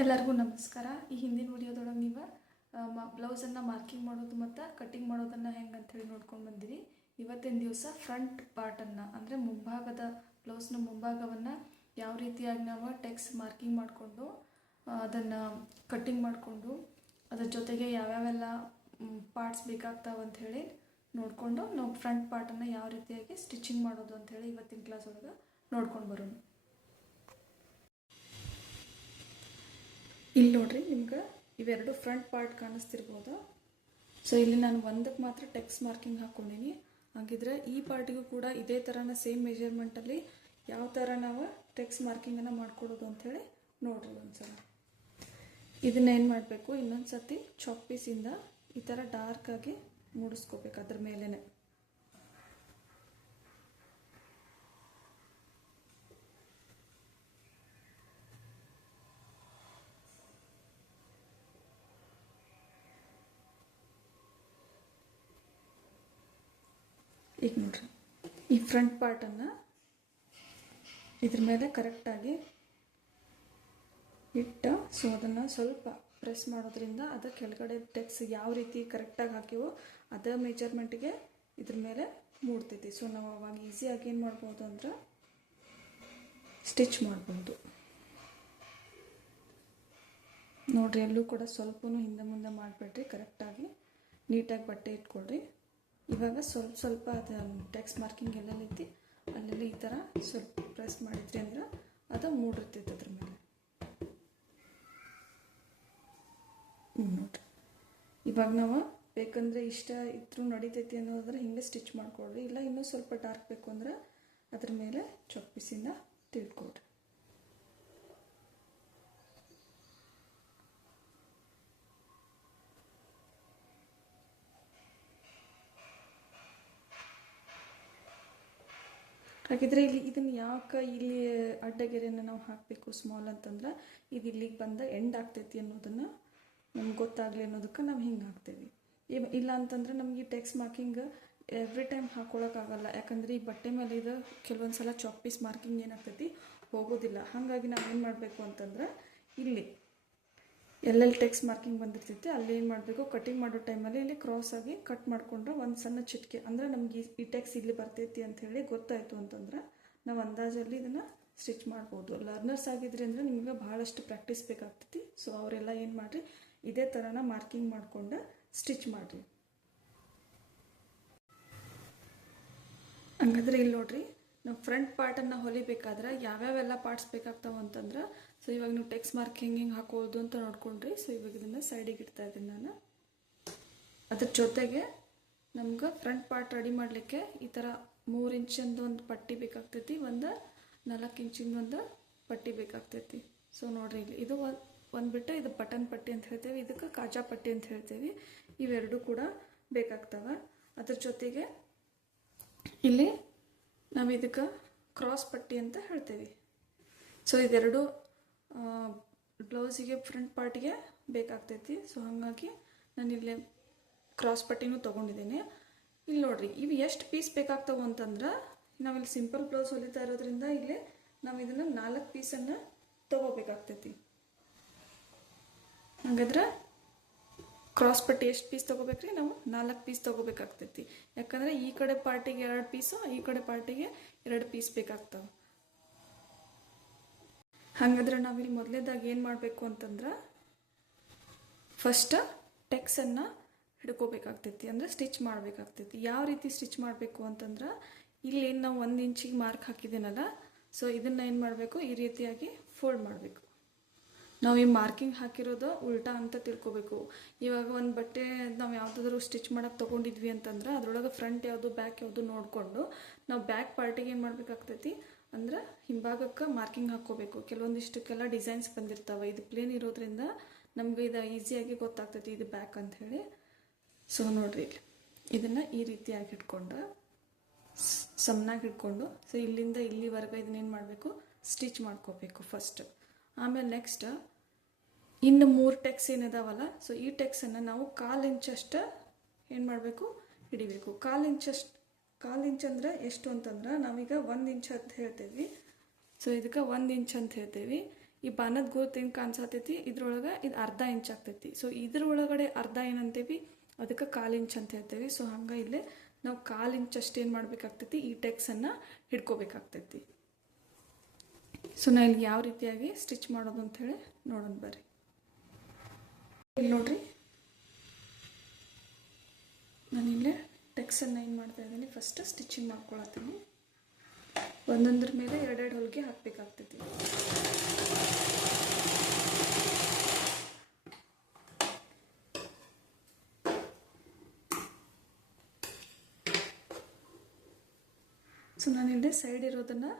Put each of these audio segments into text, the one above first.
ಎಲ್ಲರಿಗೂ ನಮಸ್ಕಾರ. ಈ ಹಿಂದಿನ ವಿಡಿಯೋದೊಳಗೆ ನೀವು ಬ್ಲೌಸನ್ನು ಮಾರ್ಕಿಂಗ್ ಮಾಡೋದು ಮತ್ತು ಕಟ್ಟಿಂಗ್ ಮಾಡೋದನ್ನು ಹೆಂಗೆ ಅಂಥೇಳಿ ನೋಡ್ಕೊಂಡು ಬಂದಿರಿ. ಇವತ್ತಿನ ದಿವಸ ಫ್ರಂಟ್ ಪಾರ್ಟನ್ನು ಅಂದರೆ ಮುಂಭಾಗದ ಬ್ಲೌಸ್ನ ಮುಂಭಾಗವನ್ನು ಯಾವ ರೀತಿಯಾಗಿ ನಾವು ಟೆಕ್ಸ್ ಮಾರ್ಕಿಂಗ್ ಮಾಡಿಕೊಂಡು ಅದನ್ನು ಕಟ್ಟಿಂಗ್ ಮಾಡಿಕೊಂಡು ಅದ್ರ ಜೊತೆಗೆ ಯಾವ್ಯಾವೆಲ್ಲ ಪಾರ್ಟ್ಸ್ ಬೇಕಾಗ್ತಾವೆ ಅಂಥೇಳಿ ನೋಡಿಕೊಂಡು ನಾವು ಫ್ರಂಟ್ ಪಾರ್ಟನ್ನು ಯಾವ ರೀತಿಯಾಗಿ ಸ್ಟಿಚಿಂಗ್ ಮಾಡೋದು ಅಂಥೇಳಿ ಇವತ್ತಿನ ಕ್ಲಾಸ್ ಒಳಗೆ ನೋಡ್ಕೊಂಡು ಬರೋಣ. ಇಲ್ಲಿ ನೋಡ್ರಿ, ನಿಮ್ಗೆ ಇವೆರಡು ಫ್ರಂಟ್ ಪಾರ್ಟ್ ಕಾಣಿಸ್ತಿರ್ಬೋದು. ಸೊ ಇಲ್ಲಿ ನಾನು ಒಂದಕ್ಕೆ ಮಾತ್ರ ಟೆಕ್ಸ್ ಮಾರ್ಕಿಂಗ್ ಹಾಕ್ಕೊಂಡಿನಿ. ಹಾಗಿದ್ರೆ ಈ ಪಾರ್ಟಿಗೂ ಕೂಡ ಇದೇ ಥರನ ಸೇಮ್ ಮೆಜರ್ಮೆಂಟಲ್ಲಿ ಯಾವ ಥರ ನಾವು ಟೆಕ್ಸ್ ಮಾರ್ಕಿಂಗನ್ನು ಮಾಡ್ಕೊಡೋದು ಅಂಥೇಳಿ ನೋಡ್ರಿ ಒಂದ್ಸಲ. ಇದನ್ನ ಏನು ಮಾಡಬೇಕು, ಇನ್ನೊಂದು ಸರ್ತಿ ಚಾಕ್ ಪೀಸಿಂದ ಈ ಥರ ಡಾರ್ಕಾಗಿ ಮೂಡಿಸ್ಕೋಬೇಕು ಅದ್ರ ಮೇಲೇ. ಈಗ ನೋಡ್ರಿ, ಈ ಫ್ರಂಟ್ ಪಾರ್ಟನ್ನು ಇದ್ರ ಮೇಲೆ ಕರೆಕ್ಟಾಗಿ ಇಟ್ಟು ಸೊ ಅದನ್ನು ಸ್ವಲ್ಪ ಪ್ರೆಸ್ ಮಾಡೋದ್ರಿಂದ ಅದು ಕೆಳಗಡೆ ಟೆಕ್ಸ್ ಯಾವ ರೀತಿ ಕರೆಕ್ಟಾಗಿ ಹಾಕಿವೋ ಅದೇ ಮೆಜರ್ಮೆಂಟಿಗೆ ಇದ್ರ ಮೇಲೆ ಮೂಡ್ತೈತಿ. ಸೊ ನಾವು ಅವಾಗ ಈಸಿಯಾಗಿ ಏನು ಮಾಡ್ಬೋದು ಅಂದ್ರೆ ಸ್ಟಿಚ್ ಮಾಡ್ಬೋದು. ನೋಡ್ರಿ, ಎಲ್ಲೂ ಕೂಡ ಸ್ವಲ್ಪನೂ ಹಿಂದೆ ಮುಂದೆ ಮಾಡಿಬಿಡ್ರಿ, ಕರೆಕ್ಟಾಗಿ ನೀಟಾಗಿ ಬಟ್ಟೆ ಇಟ್ಕೊಳ್ರಿ. ಇವಾಗ ಸ್ವಲ್ಪ ಅದು ಟೆಕ್ಸ್ ಮಾರ್ಕಿಂಗ್ ಎಲ್ಲೆಲ್ಲೈತಿ ಅಲ್ಲೆಲ್ಲ ಈ ಥರ ಸ್ವಲ್ಪ ಪ್ರೆಸ್ ಮಾಡಿದ್ರಿ ಅಂದ್ರೆ ಅದು ಮೂಡಿರ್ತೈತೆ ಅದ್ರ ಮೇಲೆ. ನೋಡ್ರಿ, ಇವಾಗ ನಾವು ಬೇಕಂದ್ರೆ ಇಷ್ಟ ಇದ್ರೂ ನಡಿತೈತಿ ಅನ್ನೋದಾದ್ರೆ ಹಿಂಗೆ ಸ್ಟಿಚ್ ಮಾಡ್ಕೊಳ್ರಿ. ಇಲ್ಲ ಇನ್ನೂ ಸ್ವಲ್ಪ ಡಾರ್ಕ್ ಬೇಕು ಅಂದ್ರೆ ಅದ್ರ ಮೇಲೆ ಚಾಕ್ ಪೀಸಿಂದ ತಿಳ್ಕೊಳ್ರಿ. ಹಾಗಿದ್ರೆ ಇಲ್ಲಿ ಇದನ್ನು ಯಾಕೆ ಇಲ್ಲಿ ಅಡ್ಡಗೆರೆಯನ್ನು ನಾವು ಹಾಕಬೇಕು ಸ್ಮಾಲ್ ಅಂತಂದ್ರೆ ಇದು ಇಲ್ಲಿಗೆ ಬಂದ ಎಂಡ್ ಆಗ್ತೈತಿ ಅನ್ನೋದನ್ನು ನಮ್ಗೆ ಗೊತ್ತಾಗಲಿ ಅನ್ನೋದಕ್ಕೆ ನಾವು ಹಿಂಗೆ ಹಾಕ್ತೇವೆ. ಇಲ್ಲ ಅಂತಂದ್ರೆ ನಮ್ಗೆ ಈ ಟೆಕ್ಸ್ ಮಾರ್ಕಿಂಗ್ ಎವ್ರಿ ಟೈಮ್ ಹಾಕ್ಕೊಳಕ್ಕಾಗಲ್ಲ. ಯಾಕಂದರೆ ಈ ಬಟ್ಟೆ ಮೇಲೆ ಇದು ಕೆಲವೊಂದು ಸಲ ಚಾಕ್ ಪೀಸ್ ಮಾರ್ಕಿಂಗ್ ಏನಾಗ್ತೈತಿ ಹೋಗೋದಿಲ್ಲ. ಹಾಗಾಗಿ ನಾವು ಏನು ಮಾಡಬೇಕು ಅಂತಂದ್ರೆ ಇಲ್ಲಿ ಎಲ್ಲೆಲ್ಲಿ ಟೆಕ್ಸ್ ಮಾರ್ಕಿಂಗ್ ಬಂದಿರ್ತೈತಿ ಅಲ್ಲಿ ಏನು ಮಾಡಬೇಕು, ಕಟಿಂಗ್ ಮಾಡೋ ಟೈಮಲ್ಲಿ ಇಲ್ಲಿ ಕ್ರಾಸ್ ಆಗಿ ಕಟ್ ಮಾಡಿಕೊಂಡ್ರೆ ಒಂದು ಸಣ್ಣ ಚಿಟಿಕೆ ಅಂದರೆ ನಮ್ಗೆ ಈ ಟೆಕ್ಸ್ ಇಲ್ಲಿ ಬರ್ತೈತಿ ಅಂಥೇಳಿ ಗೊತ್ತಾಯಿತು ಅಂತಂದ್ರೆ ನಾವು ಅಂದಾಜಲ್ಲಿ ಇದನ್ನು ಸ್ಟಿಚ್ ಮಾಡ್ಬೋದು. ಲರ್ನರ್ಸ್ ಆಗಿದ್ರಿ ಅಂದರೆ ನಿಮ್ಗೆ ಭಾಳಷ್ಟು ಪ್ರಾಕ್ಟೀಸ್ ಬೇಕಾಗ್ತೈತಿ. ಸೊ ಅವರೆಲ್ಲ ಏನು ಮಾಡಿರಿ, ಇದೇ ಥರನ ಮಾರ್ಕಿಂಗ್ ಮಾಡಿಕೊಂಡು ಸ್ಟಿಚ್ ಮಾಡಿರಿ. ಹಂಗಾದ್ರೆ ಇಲ್ಲಿ ನೋಡ್ರಿ, ನಾವು ಫ್ರಂಟ್ ಪಾರ್ಟನ್ನು ಹೊಲಿಬೇಕಾದ್ರೆ ಯಾವ್ಯಾವೆಲ್ಲ ಪಾರ್ಟ್ಸ್ ಬೇಕಾಗ್ತಾವೆ ಅಂತಂದ್ರೆ, ಸೊ ಇವಾಗ ನೀವು ಟೆಕ್ಸ್ ಮಾರ್ಕಿಂಗ್ ಹಿಂಗೆ ಹಾಕೋದು ಅಂತ ನೋಡ್ಕೊಂಡ್ರಿ. ಸೊ ಇವಾಗ ಇದನ್ನು ಸೈಡಿಗೆ ಇಡ್ತಾ ಇದ್ದೀನಿ ನಾನು. ಅದ್ರ ಜೊತೆಗೆ ನಮ್ಗೆ ಫ್ರಂಟ್ ಪಾರ್ಟ್ ರೆಡಿ ಮಾಡಲಿಕ್ಕೆ ಈ ಥರ 3 ಇಂಚಿಂದು ಒಂದು ಪಟ್ಟಿ ಬೇಕಾಗ್ತೈತಿ, ಒಂದು 4 ಇಂಚಿಂದು ಒಂದು ಪಟ್ಟಿ ಬೇಕಾಗ್ತೈತಿ. ಸೊ ನೋಡ್ರಿ, ಇಲ್ಲಿ ಇದು ಒಂದು ಬಿಟ್ಟು ಇದು ಬಟನ್ ಪಟ್ಟಿ ಅಂತ ಹೇಳ್ತೇವೆ, ಇದಕ್ಕೆ ಕಾಜಾ ಪಟ್ಟಿ ಅಂತ ಹೇಳ್ತೇವೆ. ಇವೆರಡು ಕೂಡ ಬೇಕಾಗ್ತವೆ. ಅದ್ರ ಜೊತೆಗೆ ಇಲ್ಲಿ ನಾವು ಇದಕ್ಕೆ ಕ್ರಾಸ್ ಪಟ್ಟಿ ಅಂತ ಹೇಳ್ತೇವೆ. ಸೊ ಇದೆರಡು ಬ್ಲೌಸಿಗೆ ಫ್ರಂಟ್ ಪಾರ್ಟಿಗೆ ಬೇಕಾಗ್ತೈತಿ. ಸೊ ಹಾಗಾಗಿ ನಾನು ಇಲ್ಲಿ ಕ್ರಾಸ್ ಪಟ್ಟಿನೂ ತೊಗೊಂಡಿದ್ದೀನಿ. ಇಲ್ಲಿ ನೋಡ್ರಿ, ಇವು ಎಷ್ಟು ಪೀಸ್ ಬೇಕಾಗ್ತಾವೆ ಅಂತಂದ್ರೆ ನಾವಿಲ್ಲಿ ಸಿಂಪಲ್ ಬ್ಲೌಸ್ ಹೊಲಿತಾ ಇರೋದ್ರಿಂದ ಇಲ್ಲಿ ನಾವು ಇದನ್ನು 4 ಪೀಸನ್ನು ತೊಗೋಬೇಕಾಗ್ತೈತಿ. ಹಾಗಾದ್ರೆ ಕ್ರಾಸ್ ಪಟ್ಟಿ ಎಷ್ಟು ಪೀಸ್ ತೊಗೋಬೇಕ್ರಿ, ನಾವು 4 ಪೀಸ್ ತೊಗೋಬೇಕಾಗ್ತೈತಿ. ಯಾಕಂದರೆ ಈ ಕಡೆ ಪಾರ್ಟಿಗೆ 2 ಪೀಸು, ಈ ಕಡೆ ಪಾರ್ಟಿಗೆ 2 ಪೀಸ್ ಬೇಕಾಗ್ತಾವೆ. ಹಾಗಾದ್ರೆ ನಾವಿಲ್ಲಿ ಮೊದಲೇದಾಗಿ ಏನು ಮಾಡಬೇಕು ಅಂತಂದ್ರೆ ಫಸ್ಟ್ ಟೆಕ್ಸನ್ನು ಹಿಡ್ಕೋಬೇಕಾಗ್ತೈತಿ, ಅಂದರೆ ಸ್ಟಿಚ್ ಮಾಡಬೇಕಾಗ್ತೈತಿ. ಯಾವ ರೀತಿ ಸ್ಟಿಚ್ ಮಾಡಬೇಕು ಅಂತಂದ್ರೆ ಇಲ್ಲೇನು ನಾವು 1 ಇಂಚಿಗೆ ಮಾರ್ಕ್ ಹಾಕಿದ್ದೀನಲ್ಲ, ಸೊ ಇದನ್ನು ಏನು ಮಾಡಬೇಕು, ಈ ರೀತಿಯಾಗಿ ಫೋಲ್ಡ್ ಮಾಡಬೇಕು. ನಾವು ಈ ಮಾರ್ಕಿಂಗ್ ಹಾಕಿರೋದು ಉಲ್ಟಾ ಅಂತ ತಿಳ್ಕೊಬೇಕು. ಇವಾಗ ಒಂದು ಬಟ್ಟೆ ನಾವು ಯಾವುದಾದ್ರೂ ಸ್ಟಿಚ್ ಮಾಡೋಕ್ಕೆ ತೊಗೊಂಡಿದ್ವಿ ಅಂತಂದ್ರೆ ಅದರೊಳಗೆ ಫ್ರಂಟ್ ಯಾವುದು ಬ್ಯಾಕ್ ಯಾವುದು ನೋಡಿಕೊಂಡು ನಾವು ಬ್ಯಾಕ್ ಪಾರ್ಟಿಗೆ ಏನು ಮಾಡಬೇಕಾಗ್ತೈತಿ ಅಂದ್ರೆ ಹಿಂಭಾಗಕ್ಕೆ ಮಾರ್ಕಿಂಗ್ ಹಾಕ್ಕೋಬೇಕು. ಕೆಲವೊಂದಿಷ್ಟಕ್ಕೆಲ್ಲ ಡಿಸೈನ್ಸ್ ಬಂದಿರ್ತಾವೆ. ಇದು ಪ್ಲೇನ್ ಇರೋದ್ರಿಂದ ನಮಗೆ ಇದು ಈಸಿಯಾಗಿ ಗೊತ್ತಾಗ್ತೈತಿ ಇದು ಬ್ಯಾಕ್ ಅಂಥೇಳಿ. ಸೊ ನೋಡ್ರಿ, ಇದನ್ನು ಈ ರೀತಿಯಾಗಿ ಇಟ್ಕೊಂಡು ಸಮನಾಗಿ ಇಟ್ಕೊಂಡು ಸೊ ಇಲ್ಲಿಂದ ಇಲ್ಲಿವರೆಗೆ ಇದನ್ನೇನು ಮಾಡಬೇಕು, ಸ್ಟಿಚ್ ಮಾಡ್ಕೋಬೇಕು ಫಸ್ಟ್. ಆಮೇಲೆ ನೆಕ್ಸ್ಟ್ ಇನ್ನು 3 ಟೆಕ್ಸ್ ಏನಿದಾವಲ್ಲ, ಸೊ ಈ ಟೆಕ್ಸನ್ನು ನಾವು 1/4 ಇಂಚಷ್ಟು ಏನು ಮಾಡಬೇಕು, ಹಿಡಿಬೇಕು. 1/4 ಇಂಚ್ ಅಂದರೆ ಎಷ್ಟು ಅಂತಂದ್ರೆ ನಾವೀಗ 1 ಇಂಚ್ ಅಂತ ಹೇಳ್ತೇವೆ. ಸೊ ಇದಕ್ಕೆ 1 ಇಂಚ್ ಅಂತ ಹೇಳ್ತೇವೆ. ಈ ಬಾಣದ ಗುರುತು ಏನು ಕಾಣಿಸತೈತಿ ಇದ್ರೊಳಗೆ ಇದು ಅರ್ಧ ಇಂಚ್ ಆಗ್ತೈತಿ. ಸೊ ಇದ್ರ ಒಳಗಡೆ ಅರ್ಧ ಏನಂತೇವಿ, ಅದಕ್ಕೆ 1/4 ಇಂಚ್ ಅಂತ ಹೇಳ್ತೇವೆ. ಸೊ ಹಂಗೆ ಇಲ್ಲೇ ನಾವು 1/4 ಇಂಚ್ ಅಷ್ಟು ಏನು ಮಾಡಬೇಕಾಗ್ತೈತಿ, ಈ ಟೆಕ್ಸನ್ನು ಹಿಡ್ಕೋಬೇಕಾಗ್ತೈತಿ. ಸೊ ನಾ ಇಲ್ಲಿ ಯಾವ ರೀತಿಯಾಗಿ ಸ್ಟಿಚ್ ಮಾಡೋದು ಅಂಥೇಳಿ ನೋಡೋಣ ಬರ್ರಿ. ಇಲ್ಲಿ ನೋಡ್ರಿ, ನಾನಿಲ್ಲೇ ಟೆಕ್ಸನ್ನು ಏನು ಮಾಡ್ತಾ ಇದ್ದೀನಿ, ಫಸ್ಟ್ ಸ್ಟಿಚಿಂಗ್ ಮಾಡ್ಕೊಳತ್ತೀನಿ. ಒಂದೊಂದ್ರ ಮೇಲೆ 2 ಹೊಲಿಗೆ ಹಾಕಬೇಕಾಗ್ತೈತಿ. ಸೊ ನಾನಿಲ್ಲೇ ಸೈಡ್ ಇರೋದನ್ನು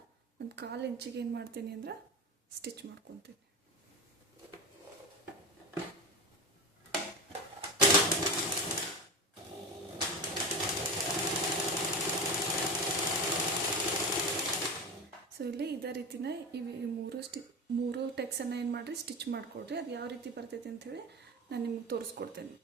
ಒಂದು 1/4 ಇಂಚಿಗೆ ಏನು ಮಾಡ್ತೀನಿ ಅಂದ್ರೆ ಸ್ಟಿಚ್ ಮಾಡ್ಕೊತೀನಿ. ಸೊ ಇಲ್ಲಿ ಇದೇ ರೀತಿನ ಈ ಮೂರು ಟೆಕ್ಸನ್ನು ಏನು ಮಾಡಿರಿ, ಸ್ಟಿಚ್ ಮಾಡಿಕೊಡ್ರಿ. ಅದು ಯಾವ ರೀತಿ ಬರ್ತೈತೆ ಅಂಥೇಳಿ ನಾನು ನಿಮ್ಗೆ ತೋರಿಸ್ಕೊಡ್ತೇನೆ.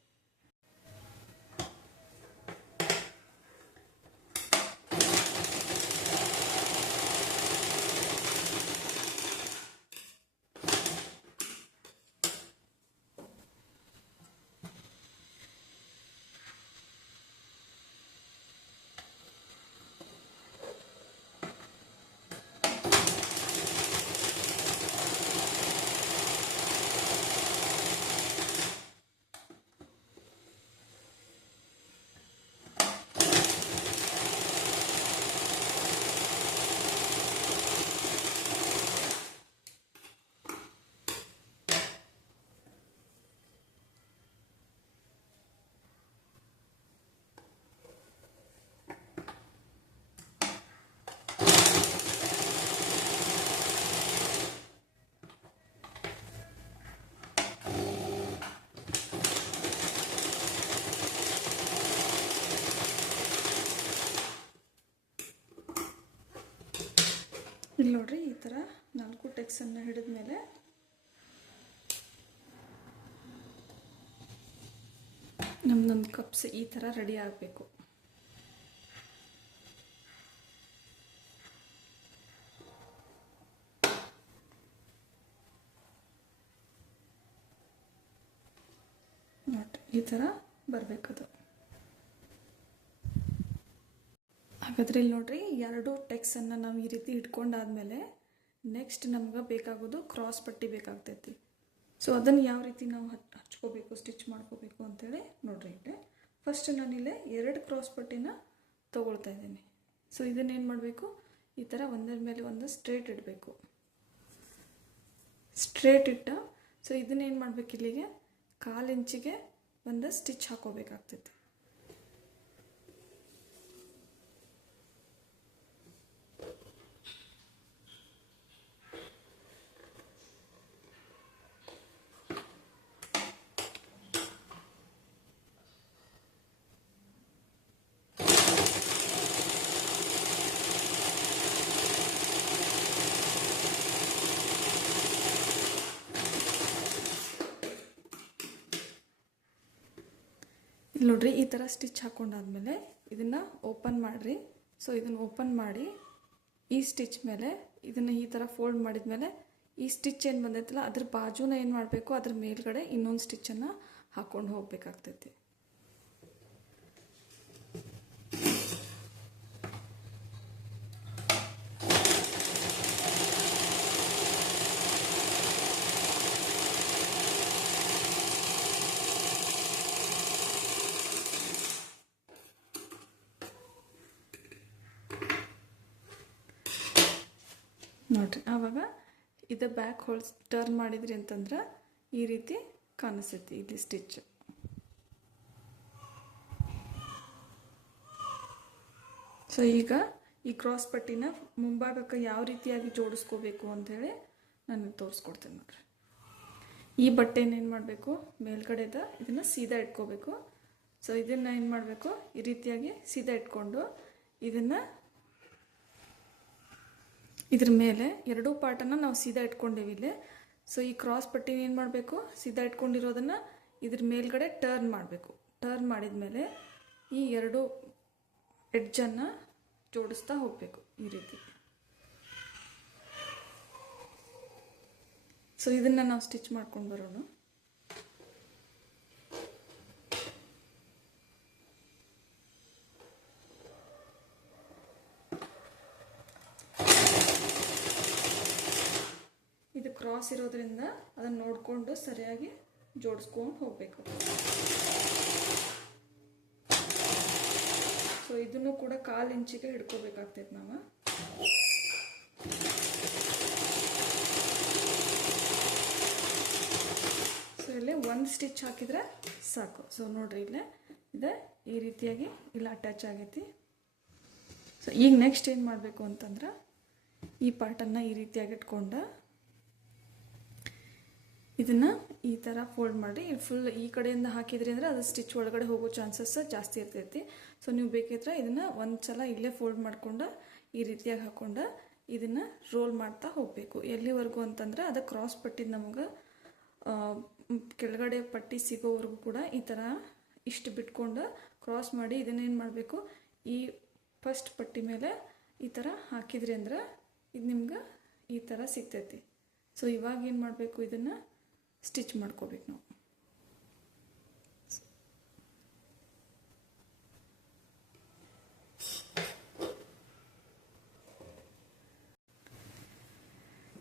ಇಲ್ಲಿ ನೋಡ್ರಿ, ಈ ಥರ 4 ಟೆಕ್ಸನ್ನು ಹಿಡಿದ ಮೇಲೆ ನಮ್ದೊಂದು ಕಪ್ಸ್ ಈ ಥರ ರೆಡಿ ಆಗಬೇಕು. ನೋಡ್ರಿ, ಈ ಥರ ಬರಬೇಕದು. ಹಾಗಾದ್ರೆ ಇಲ್ಲಿ ನೋಡ್ರಿ, 2 ಟೆಕ್ಸನ್ನು ನಾವು ಈ ರೀತಿ ಇಟ್ಕೊಂಡಾದ್ಮೇಲೆ ನೆಕ್ಸ್ಟ್ ನಮ್ಗೆ ಬೇಕಾಗೋದು ಕ್ರಾಸ್ ಪಟ್ಟಿ ಬೇಕಾಗ್ತೈತಿ. ಸೊ ಅದನ್ನು ಯಾವ ರೀತಿ ನಾವು ಹಚ್ಕೋಬೇಕು, ಸ್ಟಿಚ್ ಮಾಡ್ಕೋಬೇಕು ಅಂತೇಳಿ ನೋಡ್ರಿ. ಇಲ್ಲಿ ಫಸ್ಟ್ ನಾನಿಲ್ಲೇ 2 ಕ್ರಾಸ್ ಪಟ್ಟಿನ ತೊಗೊಳ್ತಾ ಇದ್ದೀನಿ. ಸೊ ಇದನ್ನೇನು ಮಾಡಬೇಕು, ಈ ಥರ ಒಂದರ ಮೇಲೆ ಒಂದು ಸ್ಟ್ರೇಟ್ ಇಡಬೇಕು. ಸ್ಟ್ರೇಟ್ ಇಟ್ಟ ಸೊ ಇದನ್ನೇನು ಮಾಡಬೇಕು, ಇಲ್ಲಿಗೆ 1/4 ಇಂಚಿಗೆ ಒಂದು ಸ್ಟಿಚ್ ಹಾಕೋಬೇಕಾಗ್ತೈತಿ. ಇಲ್ಲಿ ನೋಡ್ರಿ, ಈ ಥರ ಸ್ಟಿಚ್ ಹಾಕೊಂಡಾದ್ಮೇಲೆ ಇದನ್ನು ಓಪನ್ ಮಾಡಿರಿ. ಸೊ ಇದನ್ನು ಓಪನ್ ಮಾಡಿ ಈ ಸ್ಟಿಚ್ ಮೇಲೆ ಇದನ್ನು ಈ ಥರ ಫೋಲ್ಡ್ ಮಾಡಿದ್ಮೇಲೆ ಈ ಸ್ಟಿಚ್ ಏನು ಬಂದೈತಲ್ಲ ಅದ್ರ ಬಾಜುನ ಏನು ಮಾಡಬೇಕು, ಅದ್ರ ಮೇಲ್ಗಡೆ ಇನ್ನೊಂದು ಸ್ಟಿಚ್ಚನ್ನು ಹಾಕ್ಕೊಂಡು ಹೋಗ್ಬೇಕಾಗ್ತೈತಿ. ನೋಡ್ರಿ, ಆವಾಗ ಇದು ಬ್ಯಾಕ್ ಹೋಲ್ಸ್ ಟರ್ನ್ ಮಾಡಿದ್ರಿ ಅಂತಂದ್ರೆ ಈ ರೀತಿ ಕಾಣಿಸ್ತೈತಿ ಇಲ್ಲಿ ಸ್ಟಿಚ್. ಸೊ ಈಗ ಈ ಕ್ರಾಸ್ ಪಟ್ಟಿನ ಮುಂಭಾಗಕ್ಕೆ ಯಾವ ರೀತಿಯಾಗಿ ಜೋಡಿಸ್ಕೋಬೇಕು ಅಂಥೇಳಿ ನಾನು ತೋರಿಸ್ಕೊಡ್ತೇನೆ. ನೋಡ್ರಿ, ಈ ಬಟ್ಟೆನ ಏನು ಮಾಡಬೇಕು, ಮೇಲ್ಗಡೆದ ಇದನ್ನು ಸೀದಾ ಇಟ್ಕೋಬೇಕು. ಸೊ ಇದನ್ನು ಏನು ಮಾಡಬೇಕು, ಈ ರೀತಿಯಾಗಿ ಸೀದಾ ಇಟ್ಕೊಂಡು ಇದನ್ನು ಇದ್ರ ಮೇಲೆ 2 ಪಾರ್ಟನ್ನು ನಾವು ಸೀದಾ ಇಟ್ಕೊಂಡೇವಿ ಇಲ್ಲಿ. ಸೊ ಈ ಕ್ರಾಸ್ ಪಟ್ಟಿನ ಏನು ಮಾಡಬೇಕು, ಸೀದಾ ಇಟ್ಕೊಂಡಿರೋದನ್ನು ಇದ್ರ ಮೇಲ್ಗಡೆ ಟರ್ನ್ ಮಾಡಬೇಕು. ಟರ್ನ್ ಮಾಡಿದ ಮೇಲೆ ಈ 2 ಎಡ್ಜನ್ನು ಜೋಡಿಸ್ತಾ ಹೋಗಬೇಕು ಈ ರೀತಿ. ಸೊ ಇದನ್ನು ನಾವು ಸ್ಟಿಚ್ ಮಾಡ್ಕೊಂಡು ಬರೋಣ. ಇದು ಕ್ರಾಸ್ ಇರೋದ್ರಿಂದ ಅದನ್ನು ನೋಡಿಕೊಂಡು ಸರಿಯಾಗಿ ಜೋಡಿಸ್ಕೊಂಡು ಹೋಗಬೇಕು. ಸೊ ಇದನ್ನು ಕೂಡ 1/4 ಇಂಚಿಗೆ ಹಿಡ್ಕೋಬೇಕಾಗ್ತೈತೆ ನಾವು. ಸೊ ಇಲ್ಲಿ ಒಂದು ಸ್ಟಿಚ್ ಹಾಕಿದರೆ ಸಾಕು. ಸೊ ನೋಡ್ರಿ ಇಲ್ಲೇ ಇದೆ ಈ ರೀತಿಯಾಗಿ ಇಲ್ಲ ಅಟ್ಯಾಚ್ ಆಗೈತಿ. ಸೊ ಈಗ ನೆಕ್ಸ್ಟ್ ಏನು ಮಾಡಬೇಕು ಅಂತಂದ್ರೆ ಈ ಪಾರ್ಟನ್ನು ಈ ರೀತಿಯಾಗಿ ಇಟ್ಕೊಂಡು ಇದನ್ನು ಈ ಥರ ಫೋಲ್ಡ್ ಮಾಡಿ ಫುಲ್ ಈ ಕಡೆಯಿಂದ ಹಾಕಿದ್ರಿ ಅಂದರೆ ಅದು ಸ್ಟಿಚ್ ಒಳಗಡೆ ಹೋಗೋ ಚಾನ್ಸಸ್ ಜಾಸ್ತಿ ಇರ್ತೈತಿ. ಸೊ ನೀವು ಬೇಕಿದ್ರೆ ಇದನ್ನು ಒಂದು ಸಲ ಇಲ್ಲೇ ಫೋಲ್ಡ್ ಮಾಡ್ಕೊಂಡು ಈ ರೀತಿಯಾಗಿ ಹಾಕ್ಕೊಂಡು ಇದನ್ನು ರೋಲ್ ಮಾಡ್ತಾ ಹೋಗಬೇಕು. ಎಲ್ಲಿವರೆಗೂ ಅಂತಂದ್ರೆ ಅದು ಕ್ರಾಸ್ ಪಟ್ಟಿ ನಮಗೆ ಕೆಳಗಡೆ ಪಟ್ಟಿ ಸಿಗೋವರೆಗೂ ಕೂಡ ಈ ಥರ ಇಷ್ಟು ಬಿಟ್ಕೊಂಡು ಕ್ರಾಸ್ ಮಾಡಿ ಇದನ್ನೇನು ಮಾಡಬೇಕು, ಈ ಫಸ್ಟ್ ಪಟ್ಟಿ ಮೇಲೆ ಈ ಥರ ಹಾಕಿದ್ರಿ ಅಂದ್ರೆ ಇದು ನಿಮ್ಗೆ ಈ ಥರ ಸಿಗ್ತೈತಿ. ಸೊ ಇವಾಗ ಏನು ಮಾಡಬೇಕು, ಇದನ್ನು ಸ್ಟಿಚ್ ಮಾಡ್ಕೋಬೇಕು ನಾವು.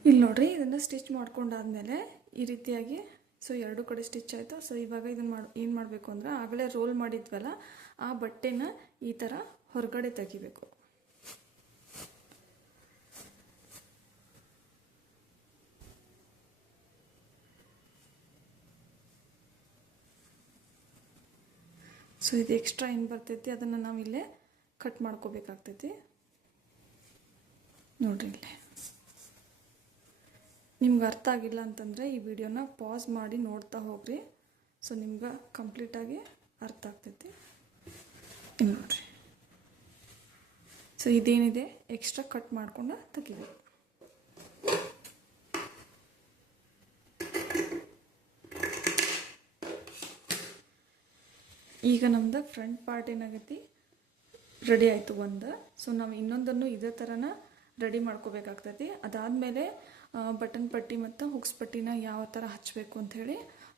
ಇಲ್ಲಿ ನೋಡ್ರಿ ಇದನ್ನು ಸ್ಟಿಚ್ ಮಾಡ್ಕೊಂಡಾದ್ಮೇಲೆ ಈ ರೀತಿಯಾಗಿ ಸೊ ಎರಡು ಕಡೆ ಸ್ಟಿಚ್ ಆಯಿತು. ಸೊ ಇವಾಗ ಇದನ್ನು ಏನು ಮಾಡಬೇಕು ಅಂದ್ರೆ ಆಗಲೇ ರೋಲ್ ಮಾಡಿದ್ವಲ್ಲ ಆ ಬಟ್ಟೆನ ಈ ಥರ ಹೊರಗಡೆ ತೆಗಿಬೇಕು. ಸೊ ಇದು ಎಕ್ಸ್ಟ್ರಾ ಏನು ಬರ್ತೈತಿ ಅದನ್ನು ನಾವು ಇಲ್ಲೇ ಕಟ್ ಮಾಡ್ಕೋಬೇಕಾಗ್ತೈತಿ. ನೋಡ್ರಿ ಇಲ್ಲೇ ನಿಮ್ಗೆ ಅರ್ಥ ಆಗಿಲ್ಲ ಅಂತಂದರೆ ಈ ವಿಡಿಯೋನ ಪಾಸ್ ಮಾಡಿ ನೋಡ್ತಾ ಹೋಗ್ರಿ. ಸೊ ನಿಮ್ಗೆ ಕಂಪ್ಲೀಟಾಗಿ ಅರ್ಥ ಆಗ್ತೈತಿ. ಇನ್ನು ನೋಡ್ರಿ, ಸೊ ಇದೇನಿದೆ ಎಕ್ಸ್ಟ್ರಾ ಕಟ್ ಮಾಡ್ಕೊಂಡು ತೆಗಿಬೇಕು. ಈಗ ನಮ್ದು ಫ್ರಂಟ್ ಪಾರ್ಟ್ ಏನಾಗೈತಿ ರೆಡಿ ಆಯಿತು ಒಂದು. ಸೊ ನಾವು ಇನ್ನೊಂದನ್ನು ಇದೇ ಥರನ ರೆಡಿ ಮಾಡ್ಕೋಬೇಕಾಗ್ತೈತಿ. ಅದಾದಮೇಲೆ ಬಟನ್ ಪಟ್ಟಿ ಮತ್ತು ಹುಕ್ಸ್ ಪಟ್ಟಿನ ಯಾವ ಥರ ಹಚ್ಚಬೇಕು ಅಂಥೇಳಿ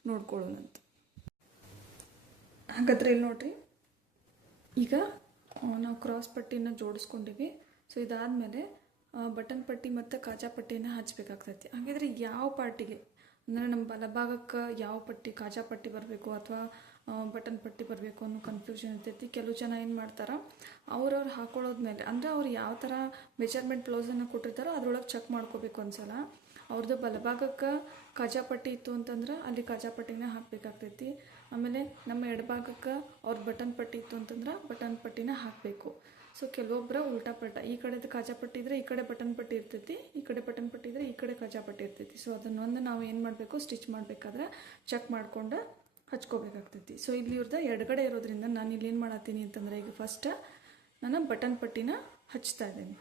ನೋಡ್ಕೊಳ್ಳೋಣಂತ. ಹಾಗಾದರೆ ಇಲ್ಲಿ ನೋಡ್ರಿ, ಈಗ ನಾವು ಕ್ರಾಸ್ ಪಟ್ಟಿನ ಜೋಡಿಸ್ಕೊಂಡಿವಿ. ಸೊ ಇದಾದಮೇಲೆ ಬಟನ್ ಪಟ್ಟಿ ಮತ್ತು ಕಾಜಾ ಪಟ್ಟಿನ ಹಚ್ಚಬೇಕಾಗ್ತೈತಿ. ಹಾಗಾದರೆ ಯಾವ ಪಾರ್ಟಿಗೆ ಅಂದರೆ ನಮ್ಮ ಬಲಭಾಗಕ್ಕೆ ಯಾವ ಪಟ್ಟಿ ಕಾಜಾ ಪಟ್ಟಿ ಬರಬೇಕು ಅಥವಾ ಬಟನ್ ಪಟ್ಟಿ ಬರಬೇಕು ಅನ್ನೋ ಕನ್ಫ್ಯೂಷನ್ ಇರ್ತೈತಿ. ಕೆಲವು ಜನ ಏನು ಮಾಡ್ತಾರೆ, ಅವ್ರವ್ರು ಹಾಕೊಳ್ಳೋದ್ಮೇಲೆ ಅಂದರೆ ಅವ್ರು ಯಾವ ಥರ ಮೆಜರ್ಮೆಂಟ್ ಬ್ಲೌಸನ್ನು ಕೊಟ್ಟಿರ್ತಾರೋ ಅದ್ರೊಳಗೆ ಚೆಕ್ ಮಾಡ್ಕೋಬೇಕು ಒಂದ್ಸಲ. ಅವ್ರದ್ದು ಬಲಭಾಗಕ್ಕೆ ಕಾಜಾ ಪಟ್ಟಿ ಇತ್ತು ಅಂತಂದ್ರೆ ಅಲ್ಲಿ ಕಾಜಾ ಪಟ್ಟಿನ ಹಾಕಬೇಕಾಗ್ತೈತಿ. ಆಮೇಲೆ ನಮ್ಮ ಎಡಭಾಗಕ್ಕೆ ಅವ್ರ ಬಟನ್ ಪಟ್ಟಿ ಇತ್ತು ಅಂತಂದ್ರೆ ಬಟನ್ ಪಟ್ಟಿನ ಹಾಕಬೇಕು. ಸೊ ಕೆಲವೊಬ್ಬರ ಉಲ್ಟಾ ಪಲ್ಟಾ, ಈ ಕಡೆದು ಕಾಜಾ ಪಟ್ಟಿ ಇದ್ದರೆ ಈ ಕಡೆ ಬಟನ್ ಪಟ್ಟಿ ಇರ್ತೈತಿ, ಈ ಕಡೆ ಬಟನ್ ಪಟ್ಟಿ ಇದ್ದರೆ ಈ ಕಡೆ ಕಾಜಾ ಪಟ್ಟಿ ಇರ್ತೈತಿ. ಸೊ ಅದನ್ನೊಂದು ನಾವು ಏನು ಮಾಡಬೇಕು, ಸ್ಟಿಚ್ ಮಾಡಬೇಕಾದ್ರೆ ಚೆಕ್ ಮಾಡ್ಕೊಂಡು ಹಚ್ಕೋಬೇಕಾಗ್ತೈತಿ. ಸೊ ಇಲ್ಲಿ ಇವ್ರದ್ದು ಎಡಗಡೆ ಇರೋದ್ರಿಂದ ನಾನು ಇಲ್ಲಿ ಏನು ಮಾಡತ್ತೀನಿ ಅಂತಂದರೆ ಈಗ ಫಸ್ಟ್ ನಾನು ಬಟನ್ ಪಟ್ಟಿನ ಹಚ್ತಾ ಇದ್ದೀನಿ.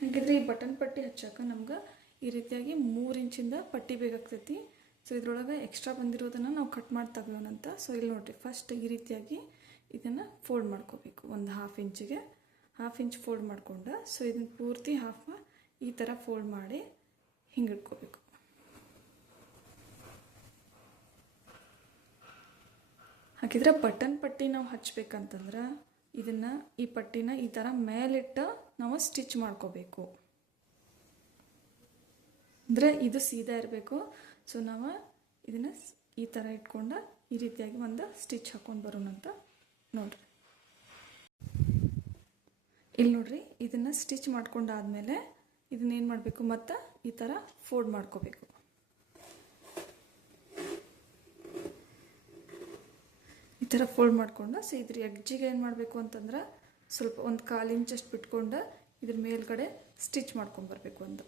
ಹಾಗಿದ್ರೆ ಈ ಬಟನ್ ಪಟ್ಟಿ ಹಚ್ಚಕ್ಕೆ ನಮ್ಗೆ ಈ ರೀತಿಯಾಗಿ 3 ಇಂಚಿಂದ ಪಟ್ಟಿ ಬೇಕಾಗ್ತೈತಿ. ಸೊ ಇದ್ರೊಳಗೆ ಎಕ್ಸ್ಟ್ರಾ ಬಂದಿರೋದನ್ನು ನಾವು ಕಟ್ ಮಾಡಿ ತೆಗೋಣಂತ. ಸೊ ಇಲ್ಲಿ ನೋಡಿರಿ, ಫಸ್ಟ್ ಈ ರೀತಿಯಾಗಿ ಇದನ್ನು ಫೋಲ್ಡ್ ಮಾಡ್ಕೋಬೇಕು. ಒಂದು 1/2 ಇಂಚಿಗೆ 1/2 ಇಂಚ್ ಫೋಲ್ಡ್ ಮಾಡ್ಕೊಂಡು ಸೊ ಇದನ್ನು ಪೂರ್ತಿ ಹಾಫ್ ಈ ಥರ ಫೋಲ್ಡ್ ಮಾಡಿ ಹಿಂಗೆ ಇಟ್ಕೋಬೇಕು. ಹಾಗಿದ್ರೆ ಬಟನ್ ಪಟ್ಟಿ ನಾವು ಹಚ್ಬೇಕಂತಂದ್ರೆ ಇದನ್ನು ಈ ಪಟ್ಟಿನ ಈ ಥರ ಮೇಲಿಟ್ಟು ನಾವು ಸ್ಟಿಚ್ ಮಾಡ್ಕೋಬೇಕು. ಅಂದರೆ ಇದು ಸೀದಾ ಇರಬೇಕು. ಸೊ ನಾವು ಇದನ್ನು ಈ ಥರ ಇಟ್ಕೊಂಡು ಈ ರೀತಿಯಾಗಿ ಒಂದು ಸ್ಟಿಚ್ ಹಾಕ್ಕೊಂಡು ಬರೋಣಂತ. ನೋಡ್ರಿ ಇಲ್ಲಿ ನೋಡ್ರಿ, ಇದನ್ನು ಸ್ಟಿಚ್ ಮಾಡ್ಕೊಂಡಾದ್ಮೇಲೆ ಇದನ್ನೇನು ಮಾಡಬೇಕು, ಮತ್ತು ಈ ಥರ ಫೋಲ್ಡ್ ಮಾಡ್ಕೋಬೇಕು. ಈ ಥರ ಫೋಲ್ಡ್ ಮಾಡ್ಕೊಂಡು ಸೊ ಇದ್ರ ಎಡ್ಜಿಗೆ ಏನು ಮಾಡಬೇಕು ಅಂತಂದ್ರೆ ಸ್ವಲ್ಪ ಒಂದು 1/4 ಇಂಚಷ್ಟು ಬಿಟ್ಕೊಂಡು ಇದ್ರ ಮೇಲ್ಗಡೆ ಸ್ಟಿಚ್ ಮಾಡ್ಕೊಂಬರ್ಬೇಕು. ಒಂದು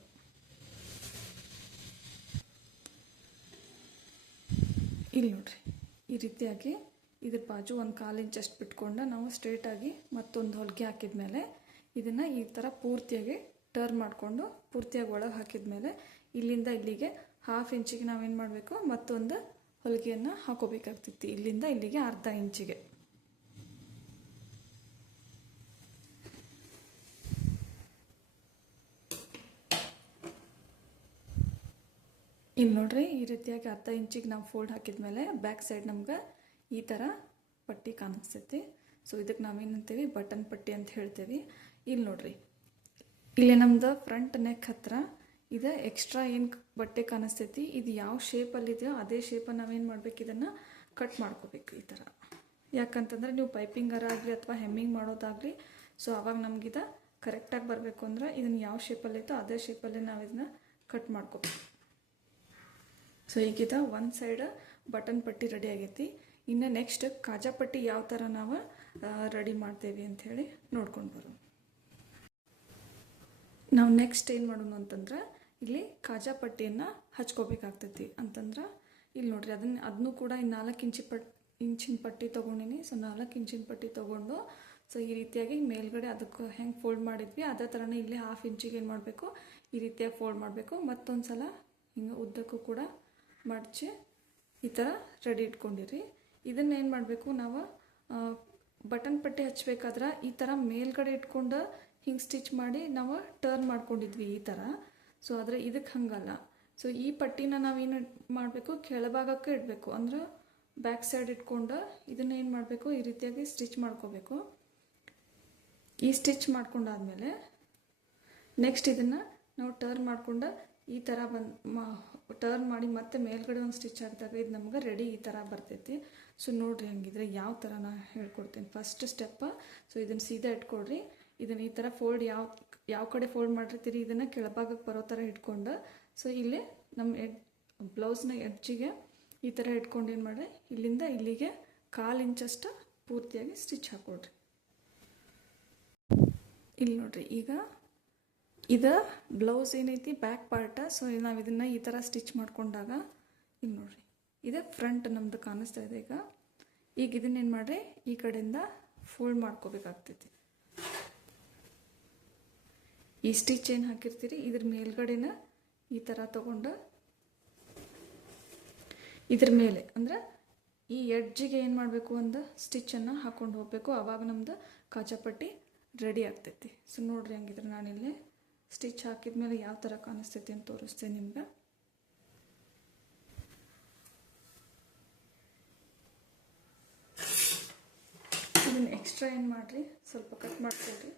ಇಲ್ಲಿ ನೋಡ್ರಿ, ಈ ರೀತಿಯಾಗಿ ಇದ್ರ ಬಾಜು ಒಂದು 1/4 ಇಂಚಷ್ಟು ಬಿಟ್ಕೊಂಡು ನಾವು ಸ್ಟ್ರೇಟಾಗಿ ಮತ್ತೊಂದು ಹೊಲಿಗೆ ಹಾಕಿದ್ಮೇಲೆ ಇದನ್ನು ಈ ಥರ ಪೂರ್ತಿಯಾಗಿ ಟರ್ನ್ ಮಾಡಿಕೊಂಡು ಪೂರ್ತಿಯಾಗಿ ಒಳಗೆ ಹಾಕಿದ್ಮೇಲೆ ಇಲ್ಲಿಂದ ಇಲ್ಲಿಗೆ 1/2 ಇಂಚಿಗೆ ನಾವೇನು ಮಾಡಬೇಕು, ಮತ್ತೊಂದು ಹೊಲಿಗೆಯನ್ನು ಹಾಕೋಬೇಕಾಗ್ತೈತಿ. ಇಲ್ಲಿಂದ ಇಲ್ಲಿಗೆ 1/2 ಇಂಚಿಗೆ. ಇಲ್ಲಿ ನೋಡ್ರಿ ಈ ರೀತಿಯಾಗಿ ಅರ್ಧ ಇಂಚಿಗೆ ನಾವು ಫೋಲ್ಡ್ ಹಾಕಿದ್ಮೇಲೆ ಬ್ಯಾಕ್ ಸೈಡ್ ನಮ್ಗೆ ಈ ಥರ ಪಟ್ಟಿ ಕಾಣಿಸ್ತೈತಿ. ಸೊ ಇದಕ್ಕೆ ನಾವೇನಂತೀವಿ ಬಟನ್ ಪಟ್ಟಿ ಅಂತ ಹೇಳ್ತೀವಿ. ಇಲ್ಲಿ ನೋಡ್ರಿ ಇಲ್ಲಿ ನಮ್ದು ಫ್ರಂಟ್ ನೆಕ್ ಹತ್ರ ಇದು ಎಕ್ಸ್ಟ್ರಾ ಏನು ಬಟ್ಟೆ ಕಾಣಿಸ್ತೈತಿ, ಇದು ಯಾವ ಶೇಪಲ್ಲಿದೆಯೋ ಅದೇ ಶೇಪನ್ನು ನಾವೇನು ಮಾಡ್ಬೇಕು, ಇದನ್ನು ಕಟ್ ಮಾಡ್ಕೋಬೇಕು ಈ ಥರ. ಯಾಕಂತಂದ್ರೆ ನೀವು ಪೈಪಿಂಗರ ಆಗಲಿ ಅಥವಾ ಹೆಮ್ಮಿಂಗ್ ಮಾಡೋದಾಗಲಿ, ಸೊ ಅವಾಗ ನಮಗಿದ ಕರೆಕ್ಟಾಗಿ ಬರಬೇಕು ಅಂದ್ರೆ ಇದನ್ನು ಯಾವ ಶೇಪಲ್ಲಿತ್ತೋ ಅದೇ ಶೇಪಲ್ಲಿ ನಾವು ಇದನ್ನ ಕಟ್ ಮಾಡ್ಕೋಬೇಕು. ಸೊ ಈಗಿದ ಒಂದು ಸೈಡ್ ಬಟನ್ ಪಟ್ಟಿ ರೆಡಿ ಆಗೈತಿ. ಇನ್ನು ನೆಕ್ಸ್ಟ್ ಕಾಜಾ ಪಟ್ಟಿ ಯಾವ ಥರ ನಾವು ರೆಡಿ ಮಾಡ್ತೇವೆ ಅಂಥೇಳಿ ನೋಡ್ಕೊಂಡು ಬರೋಣ. ನಾವು ನೆಕ್ಸ್ಟ್ ಏನು ಮಾಡೋಣ ಅಂತಂದ್ರೆ ಇಲ್ಲಿ ಕಾಜಾ ಪಟ್ಟಿಯನ್ನು ಹಚ್ಕೋಬೇಕಾಗ್ತೈತಿ. ಅಂತಂದ್ರೆ ಇಲ್ಲಿ ನೋಡ್ರಿ ಅದನ್ನು ಕೂಡ 4 ಇಂಚಿನ ಪಟ್ಟಿ ತೊಗೊಂಡಿನಿ. ಸೊ 4 ಇಂಚಿನ ಪಟ್ಟಿ ತೊಗೊಂಡು ಸೊ ಈ ರೀತಿಯಾಗಿ ಮೇಲ್ಗಡೆ ಅದಕ್ಕೆ ಹೆಂಗೆ ಫೋಲ್ಡ್ ಮಾಡಿದ್ವಿ ಅದೇ ಥರನೇ ಇಲ್ಲಿ 1/2 ಇಂಚಿಗೆ ಏನು ಮಾಡಬೇಕು, ಈ ರೀತಿಯಾಗಿ ಫೋಲ್ಡ್ ಮಾಡಬೇಕು. ಮತ್ತೊಂದು ಸಲ ಹಿಂಗೆ ಉದ್ದಕ್ಕೂ ಕೂಡ ಮಡಚಿ ಈ ಥರ ರೆಡಿ ಇಟ್ಕೊಂಡಿರಿ. ಇದನ್ನು ಏನು ಮಾಡಬೇಕು, ನಾವು ಬಟನ್ ಪಟ್ಟಿ ಹಚ್ಚಬೇಕಾದ್ರೆ ಈ ಥರ ಮೇಲ್ಗಡೆ ಇಟ್ಕೊಂಡು ಹಿಂಗೆ ಸ್ಟಿಚ್ ಮಾಡಿ ನಾವು ಟರ್ನ್ ಮಾಡ್ಕೊಂಡಿದ್ವಿ ಈ ಥರ. ಸೊ ಆದರೆ ಇದಕ್ಕೆ ಹಂಗಲ್ಲ. ಸೊ ಈ ಪಟ್ಟಿನ ನಾವೇನು ಮಾಡಬೇಕು, ಕೆಳಭಾಗಕ್ಕೆ ಇಡಬೇಕು. ಅಂದ್ರೆ ಬ್ಯಾಕ್ ಸೈಡ್ ಇಟ್ಕೊಂಡು ಇದನ್ನು ಏನು ಮಾಡಬೇಕು, ಈ ರೀತಿಯಾಗಿ ಸ್ಟಿಚ್ ಮಾಡ್ಕೋಬೇಕು. ಈ ಸ್ಟಿಚ್ ಮಾಡ್ಕೊಂಡಾದ್ಮೇಲೆ ನೆಕ್ಸ್ಟ್ ಇದನ್ನು ನಾವು ಟರ್ನ್ ಮಾಡ್ಕೊಂಡು ಈ ಥರ ಟರ್ನ್ ಮಾಡಿ ಮತ್ತೆ ಮೇಲ್ಗಡೆ ಒಂದು ಸ್ಟಿಚ್ ಹಾಕಿದಾಗ ಇದು ನಮ್ಗೆ ರೆಡಿ ಈ ಥರ ಬರ್ತೈತಿ. ಸೊ ನೋಡಿರಿ ಹಂಗಿದ್ರೆ ಯಾವ ಥರ ನಾನು ಹೇಳ್ಕೊಡ್ತೀನಿ. ಫಸ್ಟ್ ಸ್ಟೆಪ್ಪ, ಸೊ ಇದನ್ನು ಸೀದಾ ಇಟ್ಕೊಳ್ರಿ. ಇದನ್ನು ಈ ಥರ ಫೋಲ್ಡ್ ಯಾವ ಕಡೆ ಫೋಲ್ಡ್ ಮಾಡಿರ್ತೀರಿ ಇದನ್ನು ಕೆಳಭಾಗಕ್ಕೆ ಬರೋ ಥರ ಇಟ್ಕೊಂಡು, ಸೊ ಇಲ್ಲಿ ನಮ್ಮ ಬ್ಲೌಸ್ನ ಎಡ್ಜಿಗೆ ಈ ಥರ ಇಟ್ಕೊಂಡು ಏನು ಮಾಡಿರಿ, ಇಲ್ಲಿಂದ ಇಲ್ಲಿಗೆ 1/4 ಇಂಚಷ್ಟು ಪೂರ್ತಿಯಾಗಿ ಸ್ಟಿಚ್ ಹಾಕೊಳ್ರಿ. ಇಲ್ಲಿ ನೋಡ್ರಿ ಈಗ ಇದು ಬ್ಲೌಸ್ ಏನೈತಿ ಬ್ಯಾಕ್ ಪಾರ್ಟ. ಸೊ ನಾವು ಇದನ್ನು ಈ ಥರ ಸ್ಟಿಚ್ ಮಾಡ್ಕೊಂಡಾಗ ಇಲ್ಲಿ ನೋಡ್ರಿ ಇದು ಫ್ರಂಟ್ ನಮ್ಮದು ಕಾಣಿಸ್ತಾ ಇದೆ. ಈಗ ಇದನ್ನೇನು ಮಾಡಿರಿ, ಈ ಕಡೆಯಿಂದ ಫೋಲ್ಡ್ ಮಾಡ್ಕೋಬೇಕಾಗ್ತೈತಿ. ಈ ಸ್ಟಿಚ್ ಏನು ಹಾಕಿರ್ತೀರಿ ಇದ್ರ ಮೇಲ್ಗಡೆನ ಈ ಥರ ತೊಗೊಂಡು ಇದ್ರ ಮೇಲೆ ಅಂದ್ರೆ ಈ ಎಡ್ಜಿಗೆ ಏನು ಮಾಡಬೇಕು, ಒಂದು ಸ್ಟಿಚ್ಚನ್ನು ಹಾಕ್ಕೊಂಡು ಹೋಗಬೇಕು. ಆವಾಗ ನಮ್ಮದು ಕಾಜಾ ಪಟ್ಟಿ ರೆಡಿ ಆಗ್ತೈತಿ. ಸೊ ನೋಡ್ರಿ ಹಂಗಿದ್ರೆ ನಾನಿಲ್ಲಿ ಸ್ಟಿಚ್ ಹಾಕಿದ್ಮೇಲೆ ಯಾವ ಥರ ಕಾಣಿಸ್ತೈತಿ ಅಂತ ತೋರಿಸ್ತೇನೆ ನಿಮ್ಗೆ. ಇದನ್ನು ಎಕ್ಸ್ಟ್ರಾ ಏನು ಮಾಡಿರಿ, ಸ್ವಲ್ಪ ಕಟ್ ಮಾಡ್ಕೊಳ್ರಿ.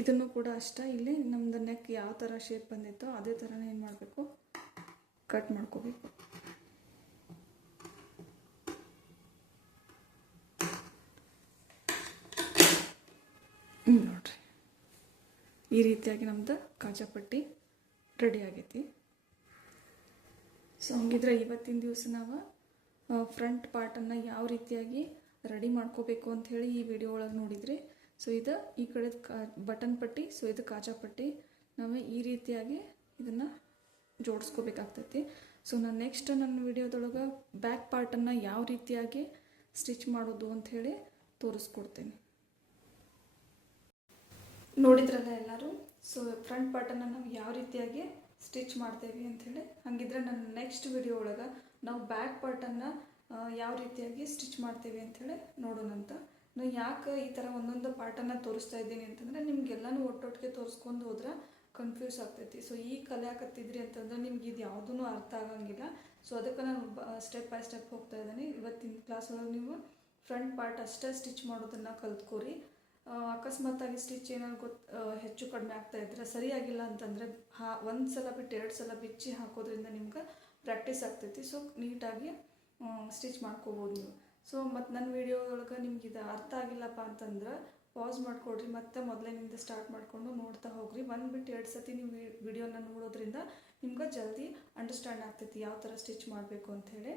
ಇದನ್ನು ಕೂಡ ಅಷ್ಟೇ, ಇಲ್ಲಿ ನಮ್ಮದು ನೆಕ್ ಯಾವ ಥರ ಶೇಪ್ ಬಂದಿತ್ತೋ ಅದೇ ಥರನೇ ಏನು ಮಾಡಬೇಕು, ಕಟ್ ಮಾಡ್ಕೋಬೇಕು. ನೋಡ್ರಿ ಈ ರೀತಿಯಾಗಿ ನಮ್ಮದು ಕಾಜಾ ಪಟ್ಟಿ ರೆಡಿ ಆಗೈತಿ. ಸೊ ಹಂಗಿದ್ರೆ ಇವತ್ತಿನ ದಿವಸ ನಾವು ಫ್ರಂಟ್ ಪಾರ್ಟನ್ನು ಯಾವ ರೀತಿಯಾಗಿ ರೆಡಿ ಮಾಡ್ಕೋಬೇಕು ಅಂಥೇಳಿ ಈ ವಿಡಿಯೋ ಒಳಗೆ ನೋಡಿದ್ರಿ. ಸೊ ಇದು ಈ ಕಡೆ ಬಟನ್ ಪಟ್ಟಿ, ಸೊ ಇದು ಕಾಜಾ ಪಟ್ಟಿ. ನಾವು ಈ ರೀತಿಯಾಗಿ ಇದನ್ನು ಜೋಡಿಸ್ಕೋಬೇಕಾಗ್ತೈತಿ. ಸೊ ನಾನು ನೆಕ್ಸ್ಟ್ ನನ್ನ ವಿಡಿಯೋದೊಳಗೆ ಬ್ಯಾಕ್ ಪಾರ್ಟನ್ನು ಯಾವ ರೀತಿಯಾಗಿ ಸ್ಟಿಚ್ ಮಾಡೋದು ಅಂಥೇಳಿ ತೋರಿಸ್ಕೊಡ್ತೀನಿ. ನೋಡಿದ್ರಲ್ಲ ಎಲ್ಲರೂ. ಸೊ ಫ್ರಂಟ್ ಪಾರ್ಟನ್ನು ನಾವು ಯಾವ ರೀತಿಯಾಗಿ ಸ್ಟಿಚ್ ಮಾಡ್ತೇವೆ ಅಂಥೇಳಿ. ಹಾಗಿದ್ರೆ ನನ್ನ ನೆಕ್ಸ್ಟ್ ವಿಡಿಯೋ ಒಳಗೆ ನಾವು ಬ್ಯಾಕ್ ಪಾರ್ಟನ್ನು ಯಾವ ರೀತಿಯಾಗಿ ಸ್ಟಿಚ್ ಮಾಡ್ತೇವೆ ಅಂಥೇಳಿ ನೋಡೋಣಂತ. ನಾನು ಯಾಕೆ ಈ ಥರ ಒಂದೊಂದು ಪಾರ್ಟನ್ನು ತೋರಿಸ್ತಾ ಇದ್ದೀನಿ ಅಂತಂದರೆ ನಿಮಗೆಲ್ಲನೂ ಒಟ್ಟೊಟ್ಟಿಗೆ ತೋರಿಸ್ಕೊಂಡು ಹೋದ್ರೆ ಕನ್ಫ್ಯೂಸ್ ಆಗ್ತೈತಿ. ಸೊ ಈ ಕಲಿಯಾಕತ್ತಿದ್ರಿ ಅಂತಂದ್ರೆ ನಿಮ್ಗೆ ಇದು ಯಾವುದೂ ಅರ್ಥ ಆಗಂಗಿಲ್ಲ. ಸೊ ಅದಕ್ಕೆ ನಾನು ಸ್ಟೆಪ್ ಬೈ ಸ್ಟೆಪ್ ಹೋಗ್ತಾ ಇದ್ದೀನಿ. ಇವತ್ತಿನ ಕ್ಲಾಸ್ ಒಳಗೆ ನೀವು ಫ್ರಂಟ್ ಪಾರ್ಟ್ ಅಷ್ಟೇ ಸ್ಟಿಚ್ ಮಾಡೋದನ್ನು ಕಲ್ತ್ಕೋರಿ. ಅಕಸ್ಮಾತಾಗಿ ಸ್ಟಿಚ್ ಏನಾದ್ರು ಹೆಚ್ಚು ಕಡಿಮೆ ಆಗ್ತಾ ಇದ್ರೆ ಸರಿಯಾಗಿಲ್ಲ ಅಂತಂದರೆ ಒಂದು ಸಲ ಬಿಟ್ಟು 2 ಸಲ ಬಿಚ್ಚಿ ಹಾಕೋದ್ರಿಂದ ನಿಮ್ಗೆ ಪ್ರಾಕ್ಟೀಸ್ ಆಗ್ತೈತಿ. ಸೊ ನೀಟಾಗಿ ಸ್ಟಿಚ್ ಮಾಡ್ಕೋಬೋದು ನೀವು. ಸೊ ಮತ್ತು ನನ್ನ ವಿಡಿಯೋದೊಳಗೆ ನಿಮ್ಗೆ ಇದು ಅರ್ಥ ಆಗಿಲ್ಲಪ್ಪ ಅಂತಂದ್ರೆ ಪಾಸ್ ಮಾಡಿಕೊಡ್ರಿ, ಮತ್ತು ಮೊದಲಿನಿಂದ ಸ್ಟಾರ್ಟ್ ಮಾಡಿಕೊಂಡು ನೋಡ್ತಾ ಹೋಗ್ರಿ. 1 ಬಿಟ್ಟು 2 ಸತಿ ನೀವು ವಿಡಿಯೋನ ನೋಡೋದ್ರಿಂದ ನಿಮ್ಗೆ ಜಲ್ದಿ ಅಂಡರ್ಸ್ಟ್ಯಾಂಡ್ ಆಗ್ತೈತಿ ಯಾವ ಥರ ಸ್ಟಿಚ್ ಮಾಡಬೇಕು ಅಂಥೇಳಿ.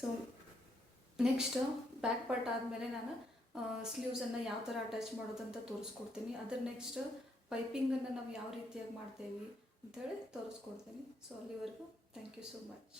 ಸೊ ನೆಕ್ಸ್ಟ್ ಬ್ಯಾಕ್ ಪಾರ್ಟ್ ಆದಮೇಲೆ ನಾನು ಸ್ಲೀವ್ಸನ್ನು ಯಾವ ಥರ ಅಟ್ಯಾಚ್ ಮಾಡೋದಂತ ತೋರಿಸ್ಕೊಡ್ತೀನಿ. ಅದರ ನೆಕ್ಸ್ಟ್ ಪೈಪಿಂಗನ್ನು ನಾವು ಯಾವ ರೀತಿಯಾಗಿ ಮಾಡ್ತೇವೆ ಅಂಥೇಳಿ ತೋರಿಸ್ಕೊಡ್ತೀನಿ. ಸೊ ಅಲ್ಲಿವರೆಗೂ ಥ್ಯಾಂಕ್ ಯು ಸೋ ಮಚ್.